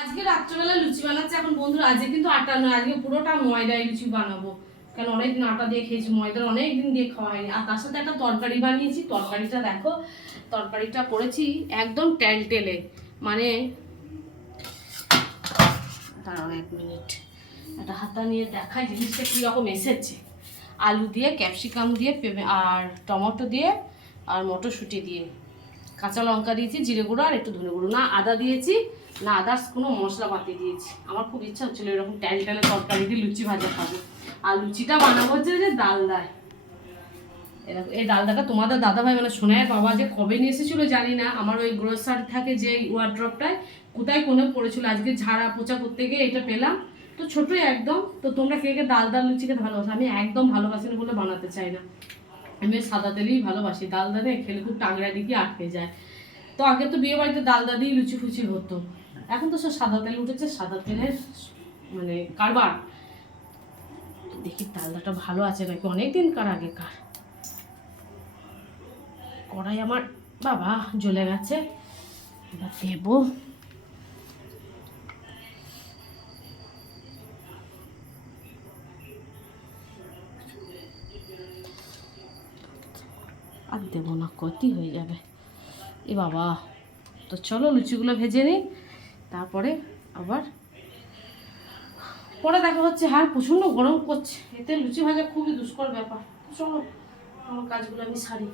আজকে রাত্রেবেলা লুচি বানাচ্ছি। এখন বন্ধুরা আজকে কিন্তু আটা নয়, আজকে পুরোটা ময়দায় লুচি বানাবো। কেন অনেকদিন আটা দিয়ে খেয়েছি, ময়দার অনেকদিন দিয়ে খাওয়া হয়নি। আর তার সাথে একটা তরকারি বানিয়েছি। তরকারিটা দেখো, তরকারিটা করেছি একদম টেলটেলে, মানে দাঁড়াও 1 মিনিট, একটা হাতা নিয়ে দেখাই জিনিসটা কীরকম এসেছে। আলু দিয়ে, ক্যাপসিকাম দিয়ে, আর টমেটো দিয়ে, আর মটরশুঁটি দিয়ে, কাঁচা লঙ্কা দিয়েছি, জিরে গুঁড়ো আর একটু ধনে গুঁড়ো, না আদা দিয়েছি না আদার্স কোনো মশলাপাতি দিয়েছি। আমার খুব ইচ্ছা হচ্ছিলো এরকম ট্যালে তরকারি দিয়ে লুচি ভাজা খাবো। আর লুচিটা বানাবো হচ্ছে যে ডালদায়। এরকম এই ডালদাটা তোমাদের দাদাভাই মানে সোনাইয়ের বাবা যে কবে নিয়ে এসেছিলো জানি না, আমার ওই গ্রোসার থাকে যে ওয়ার্ড্রপটায় কোথায় কোনো পড়েছিল, আজকে ঝাড়া পোছা করতে গিয়ে এটা পেলাম। তো ছোটোই একদম। তো তোমরা কে কে ডালদার লুচি খেতে ভালোবাসো? আমি একদম ভালোবাসি না বলে বানাতে চাই না, আমি সাদা তেলেই ভালোবাসি। ডালদা দিয়ে খেলে খুব টাংরা দিকে আটকে যায়। তো আগে তো বিয়ে বাড়িতে ডালদা দিয়েই লুচি ফুচি হতো, এখন তো সব সাদা তেল উঠেছে, সাদা তেলের মানে কারবার। দেখি ডালদাটা ভালো আছে নাকি, অনেকদিন কার আগেকার। কড়াই আমার বাবা জ্বলে গেছে, এবার দেবো। আর দেবো না, ক্ষতি হয়ে যাবে এ বাবা। তো চলো লুচিগুলো ভেজে নিই, তারপরে আবার পরে দেখা হচ্ছে। হ্যাঁ প্রচণ্ড গরম করছে, এতে লুচি ভাজা খুবই দুষ্কর ব্যাপার। চলো আমার কাজগুলো আমি সারি।